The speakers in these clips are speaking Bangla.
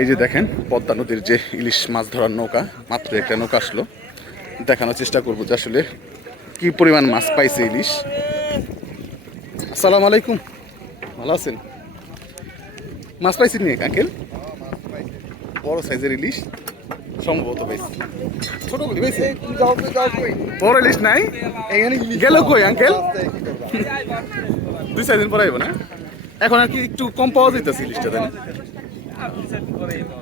এই যে দেখেন পদ্মা নদীর যে ইলিশ মাছ ধরার নৌকা মাত্র একটা নৌকা আসলো। দেখানোর চেষ্টা করব যে আসলে কি পরিমাণ মাছ পাইছে ইলিশ। আসসালামু আলাইকুম। ভালো আছেন? মাছ পাইছেন নি আঙ্কেল? বড় সাইজের ইলিশ সম্ভবত পাইছি। ছোটগুলি পাইছে? বড় ইলিশ নাই? গেল কই আঙ্কেল? দুই চার দিন পরে আইব না? এখন আর কি একটু কম পাওয়া যাইতেছে ইলিশটা তাই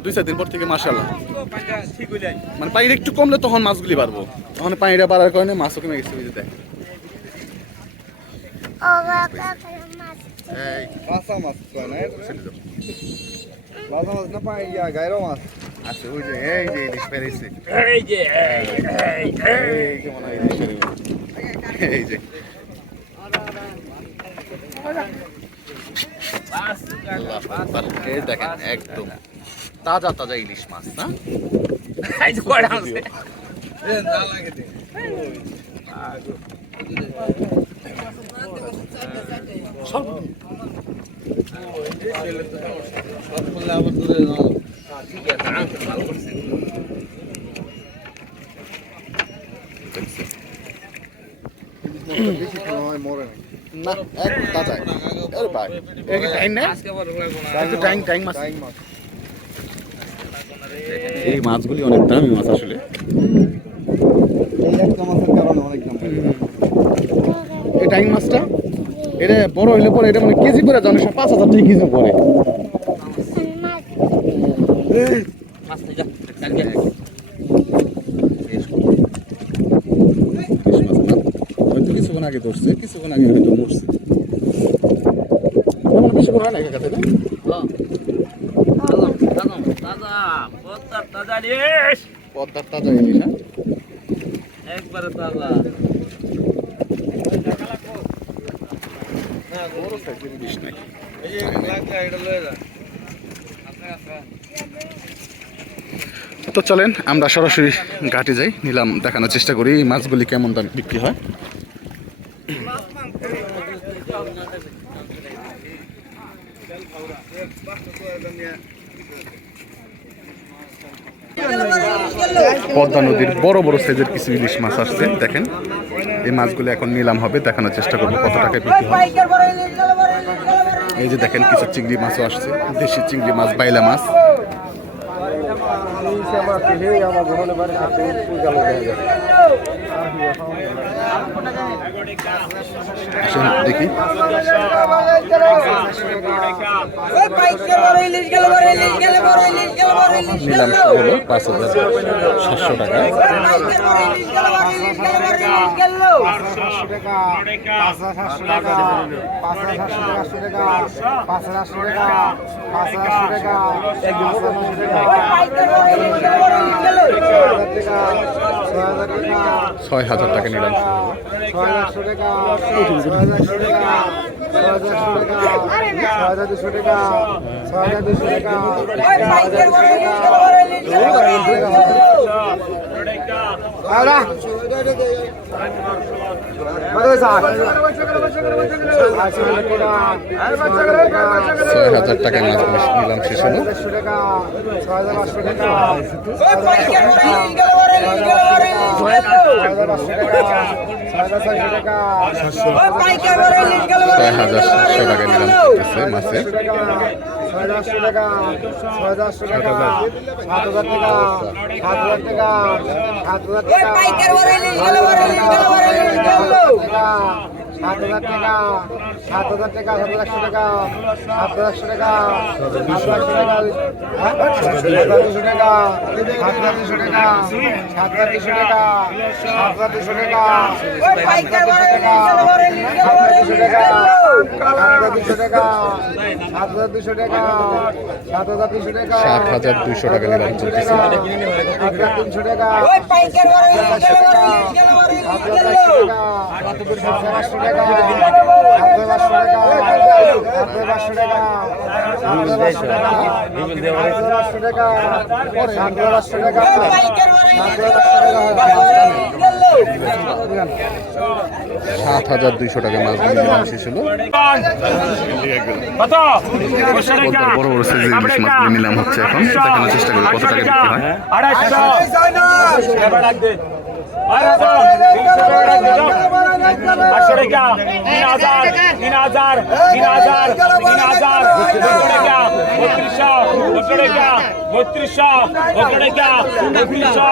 দুই চার দিন পর থেকে মাসাল্লাহ মানে পানি একটু কমলে তখন মাছগুলি বাড়বো। তখন পানিটা বাড়ার কারণে মাছও কমে গেছে বুঝে দেখ। দেখেন একদম। তাজা তাজা ইলিশ মাছ না? না এক তাজা আরে ভাই। এক টাইম টাইম মাছ এই মাছগুলি অনেক দামি মাছ আসলে। এই টাইম মাছটা এটা বড় হইলে পরে এটা মানে কেজি করে জানো পাঁচ হাজার টাকা কেজি পরে। মাছ নিয়ে যা কালকে হয়তো কিছুক্ষণ আগে ধরছে কিছুক্ষণ আগে হয়তো মরছে। বেশিক্ষণ হয় না এখানে তাজা তাজা পদ্মার তাজা ইলিশ পদ্মার তাজা ইলিশ হ্যাঁ? একবারে তাজা। বড় সাইজের ইলিশ নাই। এই যে লাগলে এটা লয়ে যা। তো চলেন আমরা সরাসরি ঘাটে যাই নিলাম দেখানোর চেষ্টা করি এই মাছগুলি কেমন দাম বিক্রি হয়। পদ্মা নদীর বড় বড় সাইজের কিছু ইলিশ মাছ আসছে, দেখেন। এই মাছগুলো এখন নিলাম হবে, দেখানোর চেষ্টা করব কত টাকায় বিক্রি হবে। এই যে দেখেন কিছু চিংড়ি মাছও আসছে, দেশি চিংড়ি মাছ, বাইলা মাছ। আমার দেখি। নিলাম পাঁচ হাজার সাতশো টাকা। ছয় হাজার টাকা নিলাম ছয় হাজার ছয় হাজার টাকা নিলাম শেষ হলো ছয় হাজার সাতশো টাকা নিলাম মাসে ছয় হাজার টাকা ছয় হাজার টাকা সাত হাজার টাকা সাত হাজার টাকা সাত হাজার টাকা সাত হাজার টাকা সাত হাজার টাকা সাত একশো টাকা সাত একশো টাকা সাত একশো টাকা সাত হাজার দুশো টাকা সাত হাজার দুশো টাকা সাত হাজার দুশো টাকা সাত হাজার দুশো টাকা সাত হাজার দুশো টাকা সাত হাজার দুশো টাকা সাত হাজার দুশো টাকা সাত হাজার দুইশো টাকা নিলাম চলতেছে সাত হাজার তিনশো টাকা টাকা সাত হাজার দুইশো টাকা মাছ বিক্রি মাছ ছিল বড় বড় সাইজের ইলিশ মাছ নিলাম হচ্ছে এখন। দেখানোর চেষ্টা করি কত টাকা বিক্রি হয়? আটশো টাকা তিন হাজার তিন হাজার তিন হাজার তিন হাজার বত্রিশশো বত্রিশশো বত্রিশশো চোদ্দ টাকা বত্রিশশো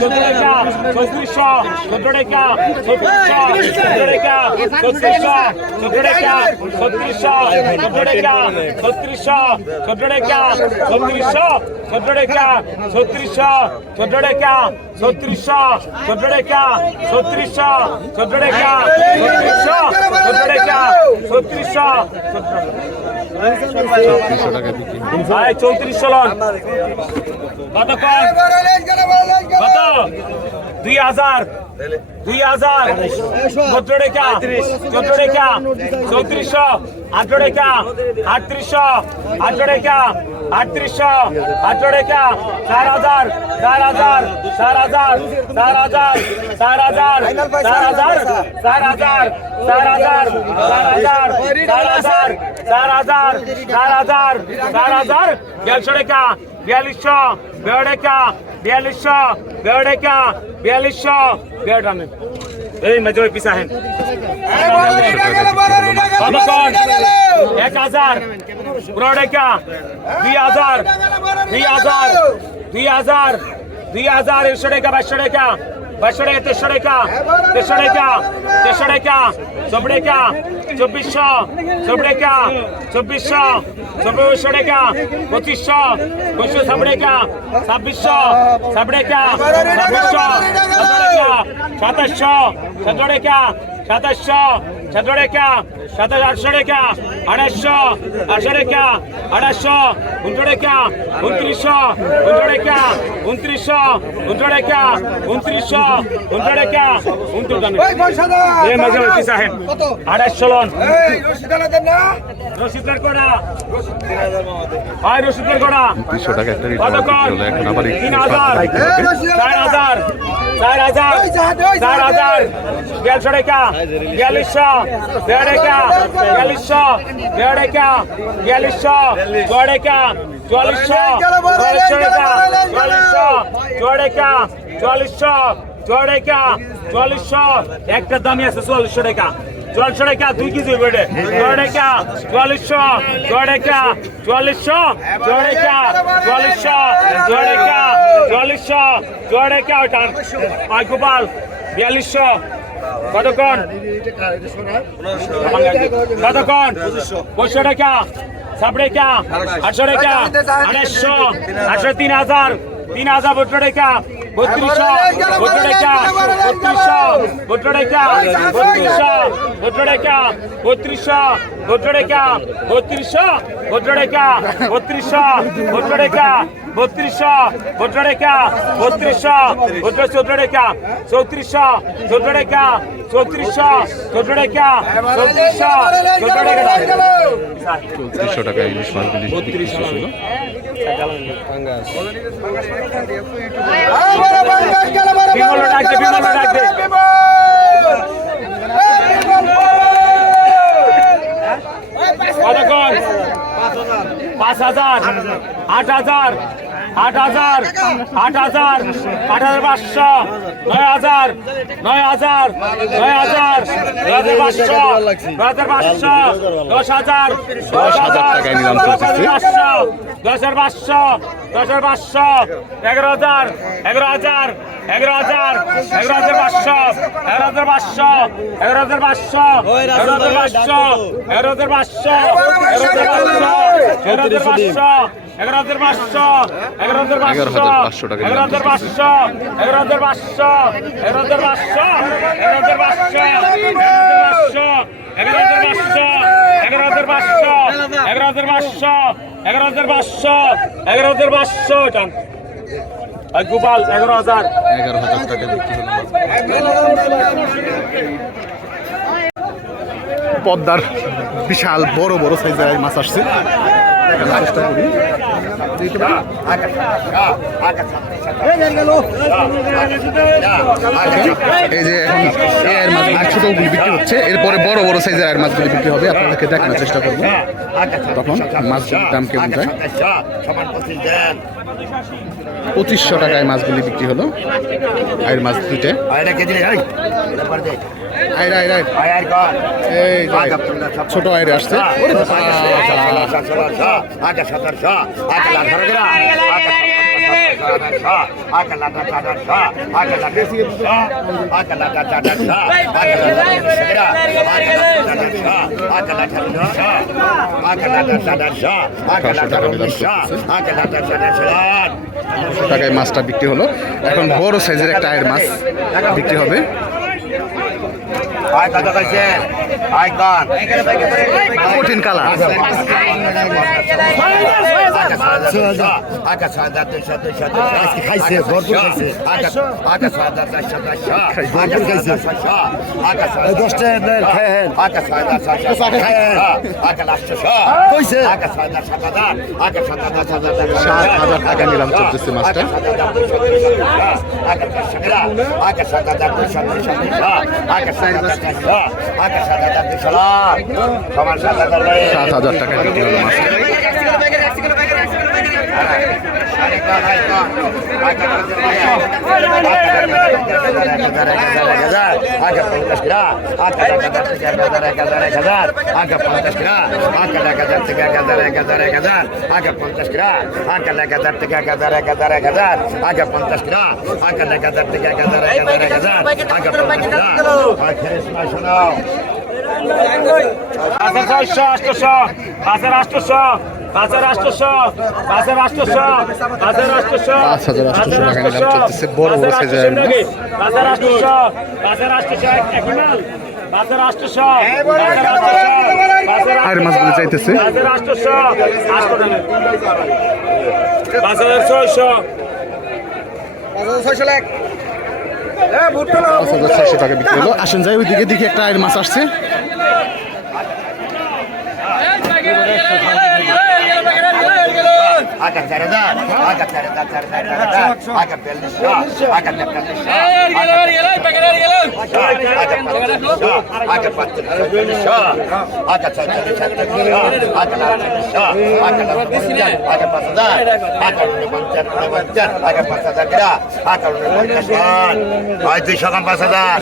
চোদ্দ টাকা বত্রিশশো চোদ্দ টাকা ছত্রিশশো চোদ্দ টাকা ছত্রিশশো চোদ্দ টাকা ছত্রিশশো চোদ্দ টাকা ছত্রিশশো চোদ্দ টাকা ছত্রিশশো চোদ্দ টাকা ছত্রিশশো চোদ্দ টাকা ছত্রিশশো চোদ্দ টাকা ছত্রিশশো চোদ্দ টাকা ছত্রিশশো চোদ্দ টাকা ছত্রিশশো চোদ্দ টাকা ছত্রিশশো তিনশো টাকা বিক্রি চৌত্রিশশো কত? দুই হাজার। দুই হাজার চোদ্দ টাকা চোদ্দ টাকা চৌত্রিশশো আঠারো টাকা আটত্রিশশো আঠারো টাকা আটত্রিশশো আঠারো টাকা চার হাজার চার হাজার চার হাজার চার হাজার চার হাজার চার হাজার চার হাজার চার হাজার চার হাজার চার হাজার চার হাজার চার হাজার চার হাজার দেড়শো টাকা बयालीस सौ बयाड़े क्या बयालीस सौ बयाड़े क्या बयालीस सौ बयाड़ा में এই মজুরি পিসা হ্যাঁ এক হাজার পুরোটা ক্যা দুই হাজার দুই হাজার দুই হাজার দুই হাজার একশো টাকা বাইশশো টাকা বাইশশো টাকা তেরোশো টাকা তেরোশো টাকা তেরোশো টাকা চব্বিশ টাকা চব্বিশশো চব্বিশ টাকা চব্বিশশো চব্বিশশো টাকা পঁচিশশো পঁচিশশো ছাব্বিশ টাকা ছাব্বিশশো ছাব্বিশ টাকা ছাব্বিশশো সাতাশশো সতেরো টাকা সাতাশশো সতেরো টাকা সাতাশ আটশো টাকা আড়াইশো আটশো টাকা আড়াইশো উনশো টাকা উনত্রিশশো উনশো টাকা উনত্রিশশো উনশো টাকা উনত্রিশশো উনশো টাকা উনত্রিশ সাহেব। আড়াইশো লন। রসিদের করা হয় রসিদের করা তিনশো টাকা একটু তিন হাজার। চার হাজার। চার হাজার চার হাজার বিয়াল্লিশশো টাকা বিয়াল্লিশশো দেড় টাকা বিয়াল্লিশশো দেড় টাকা বিয়াল্লিশশো ছয় টাকা চুয়াল্লিশশো চুয়াল্লিশশো টাকা চুয়াল্লিশশো ছয় টাকা চুয়াল্লিশশো ছয় টাকা চুয়াল্লিশশো। একটা দামি আছে, চুয়াল্লিশশো টাকা। চুয়াল্লিশশো টাকা, দুই কেজি বেড়ে ছয় টাকা চুয়াল্লিশশো। ছয় টাকা চুয়াল্লিশশো। ছয় টাকা চুয়াল্লিশশো। টাকা চুয়াল্লিশশো। ছয় টাকা ওইটা আয় গোপাল, বিয়াল্লিশশো। কতক্ষণ? কতক্ষণ? টাকা। টাকা। আটশো টাকা। আড়াইশো আটশো তিন হাজার। তিন হাজার বত্র টাকা। বত্রিশশো বত্রিশা বত্রিশশো বত্রিশা বত্রিশশো বত্রিশা বত্রিশশো বত্রিশা বত্রিশশো বত্রিশা বত্রিশশো বত্রিশা বত্রিশশো বত্রিশা বত্রিশশো বত্রিশ চৌত্রিশা চৌত্রিশশো চৌত্রিশা চৌত্রিশশো চৌত্রিশা চৌত্রিশশো চৌত্রিশা চৌত্রিশশো টাকা ইলিশ মাছ বত্রিশশো ছিল বিমল ডাকবে বিমল ডাকবে কতক্ষণ পাঁচ হাজার আট হাজার আট হাজার আট হাজার আট হাজার পাঁচশো নয় হাজার নয় হাজার নয় হাজার নয় হাজার পাঁচশো নয় হাজার পাঁচশো দশ হাজার দশ হাজার দশ হাজার পাঁচশো দশ হাজার পাঁচশো দশ হাজার পাঁচশো এগারো হাজার এগারো হাজার এগারো হাজার এগারো হাজার পাঁচশো এগারো হাজার পাঁচশো এগারো হাজার পাঁচশো এগারো হাজার পাঁচশো এগারো হাজার পাঁচশো এগারো হাজার পাঁচশো এগারো হাজার পাঁচশো এগারো হাজার পাঁচশো এগারো হাজার পাঁচশো এগারো হাজার পাঁচশো এগারো হাজার পাঁচশো এগারো হাজার পাঁচশো এগারো হাজার পাঁচশো এগারো হাজার পাঁচশো এগারো হাজার পাঁচশো এগারো হাজার পাঁচশো এগারো হাজার পাঁচশো টান আর গোপাল এগারো হাজার এগারো হাজার টাকা পদ্মার বিশাল বড় বড় সাইজের মাছ আসছে। চেষ্টা করি। এই যে এখন এই আয়ের মাছগুলি ছোটোগুলি বিক্রি হচ্ছে এরপরে বড় বড় সাইজের আয়ের মাছগুলি বিক্রি হবে আপনাদেরকে দেখানোর চেষ্টা করব তখন মাছগুলির দাম কেমন যায় পঁচিশশো টাকায় মাছগুলি বিক্রি হলো আয়ের মাছ দুইটে আয়ের আয়ের এই। ছোট আয়ের আসছে ওরে বাবা। টাকায় মাছটা বিক্রি হলো। এখন বড় সাইজের একটা আয়ের মাছ বিক্রি হবে। আয় কত কইছে আয় কন কঠিন কালার খাইছে ভরপুর খাইছে ভরপুর খাইছে দশটা নেন খায়েন কইছে সাত হাজার টাকা নিলাম চলতেছে মাছটা সাত হাজার টাকা কেটে হলো মাছ Şuna পাঁচের ছয়শো আটশো পাঁচের আটশো মাছগুলো চাইতেছে আসেন যাই, ওইদিকে দিকে একটা আয়ের মাছ আসছে। Hey, take it out, get out, get out. اقعد سردان اقعد سردان سردان سردان اقعد بالنشاط اقعد بالنشاط اقعد بالنشاط اقعد দুইশো কম পাঁচ হাজার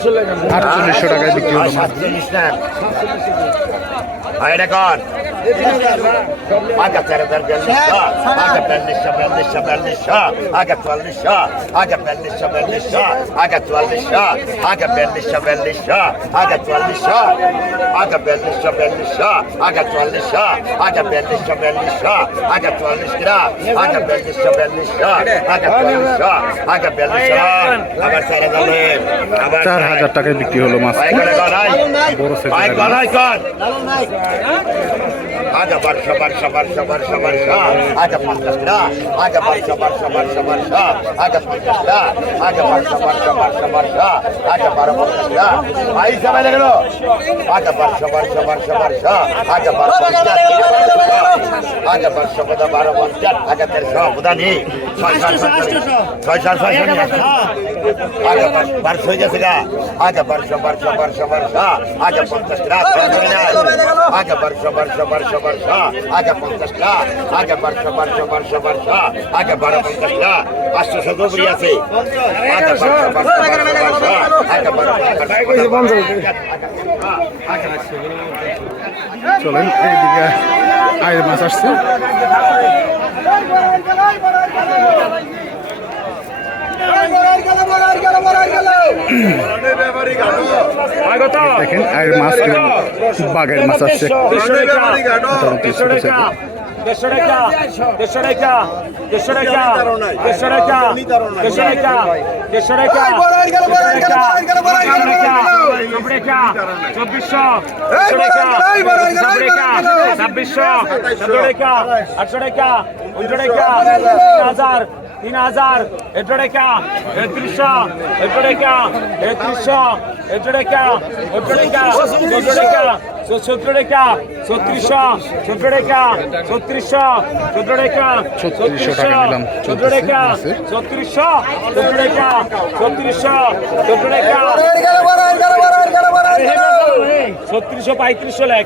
আটচল্লিশশো টাকায় বিক্রি সাতচল্লিশ না এটা কর Aga terbergelli şah, aga belli şah, belli şah, belli şah, aga tuvalli şah, aga belli şah, belli şah, aga tuvalli şah, aga belli şah, belli şah, aga tuvalli şah, aga belli şah, belli şah, aga tuvalli şah, aga belli şah, belli şah, aga tuvalli şah, aga belli şah, belli şah, aga tuvalli şah, aga belli şah, আবার সারা দামে আবার 4000 টাকায় বিক্রি হলো মাছ ভাই গড়াই বড় সাইজ ভাই গড়াই কর आज वर्ष वर्ष वर्ष वर्ष वर्ष आज पंकस्ता आज वर्ष वर्ष वर्ष वर्ष आज पंकस्ता आज वर्ष वर्ष वर्ष वर्ष आज बारह पंकस्ता आई समय लग लो आज वर्ष वर्ष वर्ष वर्ष आज बारह आज वर्ष पद बारह वर्ष आज तेरे सौ पता नहीं साल साल आज वर्ष हो आज वर्ष वर्ष वर्ष वर्ष आज पंकस्ता आज वर्ष वर्ष वर्ष বর্ষা আগে পঞ্চাশ লাখ আগে বর্ষ বর্ষ বর্ষ বর্ষা আগে বারো পঞ্চাশ লাখ পাঁচশো শতবরি আছে আগে বর্ষ বর্ষ বর্ষ আগে চলেন এইদিকে আয়ের মাছ আসছে দেখেন আর মাছ বাঘের মাছ আসছে দেড়শো টাকা দেড়শো টাকা দেড়শো টাকা দেড়শো টাকা দেড়শো টাকা দেড়শো টাকা চব্বিশশো ছাব্বিশশো সতেরো আটশো টাকা হাজার তিন হাজার এটো টাকা একত্রিশশো এটো টাকা একত্রিশশো এটো টাকা এটো টাকা চোদ্দ টাকা সতেরো টাকা ছত্রিশশো সতেরো টাকা ছত্রিশশো সতেরো টাকা ছত্রিশশো টাকা চলতেছে, ছত্রিশশো সতেরো টাকা ছত্রিশশো সতেরো টাকা ছত্রিশশো পঁয়ত্রিশশো লেখ।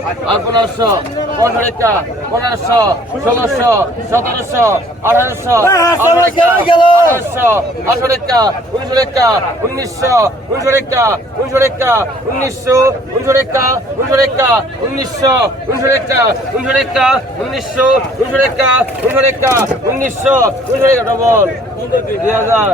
পনেরোশো পনেরোটা পনেরোশো ষোলোশো সতেরোশো আঠারোশো আঠারোশো আঠারো রেখা উনিশশো রেখা উনিশশো উনিশশো রেখা উনিশশো রেখা উনিশশো উনিশশো রেখা উনিশশো রেখা উনিশশো উনিশশো রেখা উনিশশো রেখা উনিশশো উনিশশো রেখা উনিশশো রেখা উনিশশো উনিশশো রেখা ডবল দুই হাজার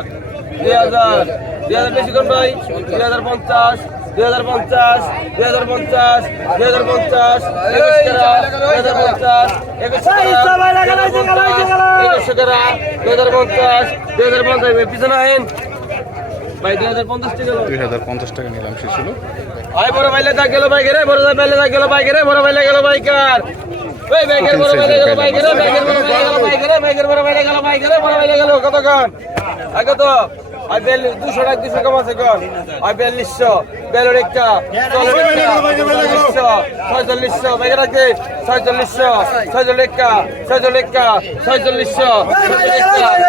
দুই হাজার দুই হাজার বেশি কোন ভাই দুই হাজার পঞ্চাশ দুই হাজার পঞ্চাশ দুই হাজার পঞ্চাশ দুই হাজার পঞ্চাশ একুশ টাকা দুই হাজার পঞ্চাশ একুশ টাকা দুই হাজার পঞ্চাশ দুই হাজার পঞ্চাশ পিছনে আইন। ভাই দুই হাজার পঞ্চাশ টাকা দুই হাজার পঞ্চাশ টাকা নিলাম সে ছিল আয় বড় ভাইলে দা গেল বাইকে রে বড় ভাইলে দা গেল বাইকে রে বড় ভাইলে গেল বাইকার। ওই বাইকের বড় ভাইলে গেল বাইকে রে বাইকের বড় ভাইলে গেল বাইকে রে বাইকের বড় ভাইলে গেল বাইকে রে বড় ভাইলে গেল কত গান আগে তো আই বেল দুশো টাকা দুশো কম আছে গান আই বিয়াল্লিশশো। বেল রেখা চল্লিশশো ছয়চল্লিশশো বাইকে রাখে ছয়চল্লিশশো ছয়চল্লিশা ছয়চল্লিশা ছয়চল্লিশশো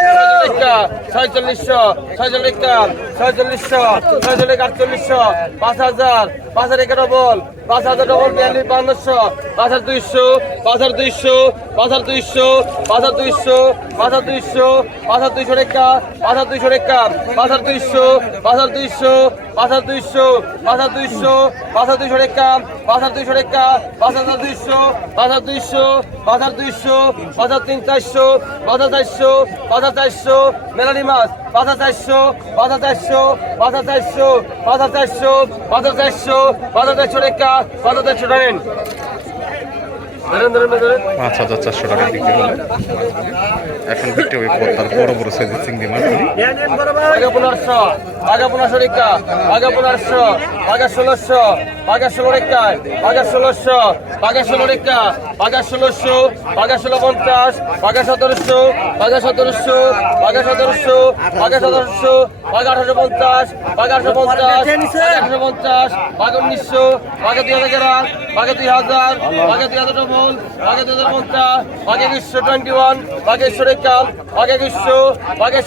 ছয়চল্লিশা ছয়চল্লিশশো ছয়চল্লিশা ছয়চল্লিশশো ছয়চল্লিশ আটচল্লিশশো পাঁচ হাজার পাঁচ হাজার এগারো বল পাঁচ হাজার ডবল বিয়াল্লিশ বান্নশো পাঁচ হাজার দুইশো পাঁচ হাজার দুইশো পাঁচ হাজার দুইশো পাঁচ হাজার দুইশো পাঁচ হাজার দুইশো পাঁচ হাজার দুইশো রেখা পাঁচ হাজার দুইশো রেখা পাঁচ হাজার দুইশো পাঁচ হাজার দুইশো পাঁচ হাজার দুইশো পাঁচ হাজার দুইশো পাঁচ হাজার দুইশো রেখা পাঁচ হাজার দুইশো রেখা পাঁচ হাজার দুইশো পাঁচ হাজার দুইশো পাঁচ হাজার দুইশো পাঁচ হাজার তিন চারশো পাঁচ হাজার চারশো পাঁচ হাজার চারশো, মেলানি মাছ পাঁচ হাজার চারশো পাঁচ চারশো পাঁচ চারশো পাঁচ চারশো পাঁচ চারশো পাঁচ চারশো রেখা পাঁচ চারশো পাঁচ হাজার চারশো টাকা বিক্রি হলো। এখন বিক্রি হবে পদ্মার বড় বড় সাইজের চিংড়ি আগে পনেরোশো আগে পনেরোশো রেখা আগে পনেরোশো আগে ষোলোশো আগে ষোলো রেখা আগে ষোলোশো আগে ষোলো রেখা আগে ষোলোশো আগে ষোলো পঞ্চাশ আগে সতেরোশো আগে সতেরোশো আগে সতেরোশো আগে সতেরোশো আগে আঠারোশো পঞ্চাশ আগে আঠারোশো পঞ্চাশ আঠারোশো পঞ্চাশ আগে উনিশশো আগে দুই হাজার আগে দুই হাজার আগে দুই হাজার হাজার পঞ্চাশ আগে একুশশো টোয়েন্টি ওয়ান একশো রেখা আগে একুশশো আগে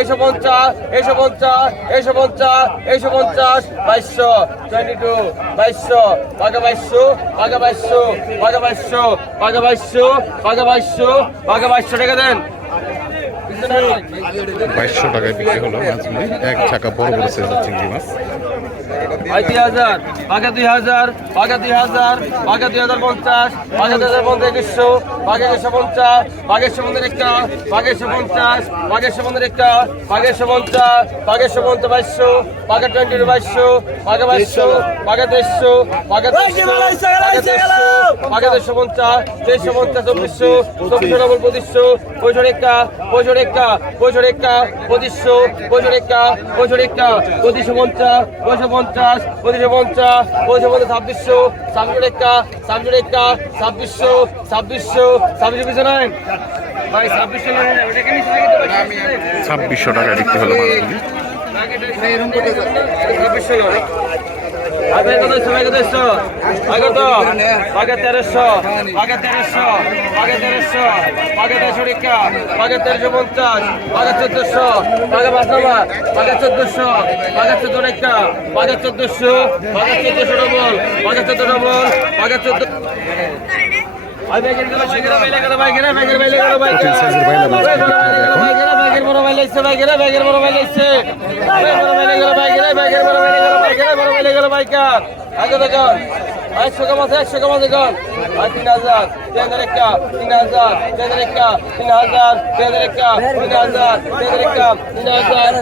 একশো পঞ্চাশ এইশো পঞ্চাশ এইশো পঞ্চাশ এইশো পঞ্চাশ বাইশশো টোয়েন্টি টু বাইশশো আগে বাইশশো আগে বাইশশো আগে বাইশশো আগে বাইশশো আগে বাইশশো আগে বাইশশো টাকা দেন। বাইশশো টাকায় বিক্রি হলো মাছগুলি এক টাকা বড় বড় সাইজের চিংড়ি মাছ। আই হাজার আগে দুই হাজার আগে দুই হাজার আগে দুই হাজার পঞ্চাশ দুই হাজার পঞ্চাশ একশো পঞ্চাশ আগে একশো পঞ্চাশ একটা আগে একশো পঞ্চাশ আগে একশো পঞ্চাশ একটা আগে একশো পঞ্চাশ একশো পঞ্চাশ বাইশশো আগে টোয়েন্টি বাইশশো আগে বাইশশো আগে দেড়শো আগে দেড়শো আগে দেড়শো আগে দেড়শো পঞ্চাশ পঞ্চাশ চব্বিশশো চব্বিশশো ডবল পঁচিশশো পঁয়ষো রেখা পঁয়ষো রেখা পঁয়ষো রেখা পঁচিশশো পঁয়ষো রেখা পঁয়ষো রেখা পঁচিশশো পঞ্চাশ পঞ্চাশ পঁচিশশো পঞ্চাশ পঁচিশশো পঞ্চাশ ছাব্বিশশো ছাব্বিশশো টেক্কা ছাব্বিশশো টেক্কা ছাব্বিশশো ছাব্বিশশো ছাব্বিশশো পিছু। ভাই ছাব্বিশশো নয়? ছাব্বিশশো টাকায় বিক্রি হলো ছাব্বিশশো নেন। আগে কত আগে কত? আগে তো, আগে তেরোশো, আগে তেরোশো, আগে তেরোশো, আগে তেরোশো রেখা, আগে তেরোশো পঞ্চাশ, আগে চোদ্দশো, আগে পাঁচ নাম্বার, আগে চোদ্দশো, আগে চোদ্দ রেখা, আগে চোদ্দশো, আগে চোদ্দশো ডবল, আগে চোদ্দ ডবল, আগে চোদ্দ ব্যাগের গেল বাইলে গেল ব্যাগের ব্যাগের বাইলে গেল ব্যাগের কঠিন সাইজের বাইলা বিক্রি করতে হবে এখন। ব্যাগের ব্যাগের বড় এসে ব্যাগের ব্যাগের বড় এসে বড় বাইলে গেল ব্যাগের ব্যাগের বড় বাইলে গেল বড় বাইলে গেল বাইকার আগে দেখুন একশো কম আছে একশো কম আছে দেখুন আর তিন হাজার তিন হাজার একটা তিন হাজার তিন হাজার একটা তিন হাজার তিন হাজার একটা তিন হাজার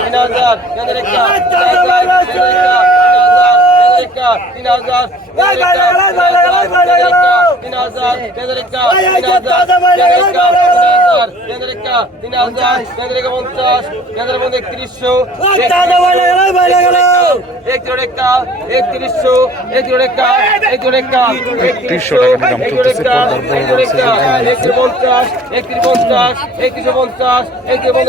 তিন হাজার একটা তিন হাজার তিন হাজার তিন হাজার হাজার তিন হাজার তিন হাজার তিন হাজার তিন হাজার তিন হাজার পঞ্চাশ তিন হাজার একত্রিশশো একত্রিশশো এক জোড় একা এক জোড় একা 3100 টাকা দাম চলতেছে একত্রিশ বড় একত্রিশ পঞ্চাশ একত্রিশ পঞ্চাশ একত্রিশ পঞ্চাশ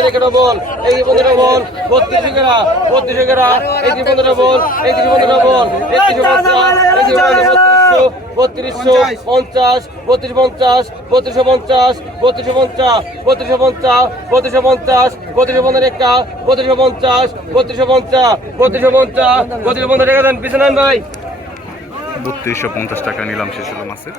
এখানে বল একত্রিশ পনেরো বল বত্রিশ এগারা বত্রিশ এগারা একত্রিশ পনেরো বল একত্রিশ পনেরো বল একত্রিশ পঞ্চাশ একত্রিশ পঞ্চাশ বত্রিশশো পঞ্চাশ। বত্রিশ পঞ্চাশ বত্রিশশো পঞ্চাশ বত্রিশশো পঞ্চাশ বত্রিশশো পঞ্চাশ বত্রিশশো পঞ্চাশ বত্রিশশো পনেরো একা বত্রিশশো পঞ্চাশ বত্রিশশো পঞ্চাশ বত্রিশশো পঞ্চাশ বত্রিশশো পঞ্চাশ টাকা দেন পিছনে ভাই। বত্রিশশো পঞ্চাশ টাকা নিলাম শেষ হলো মাছের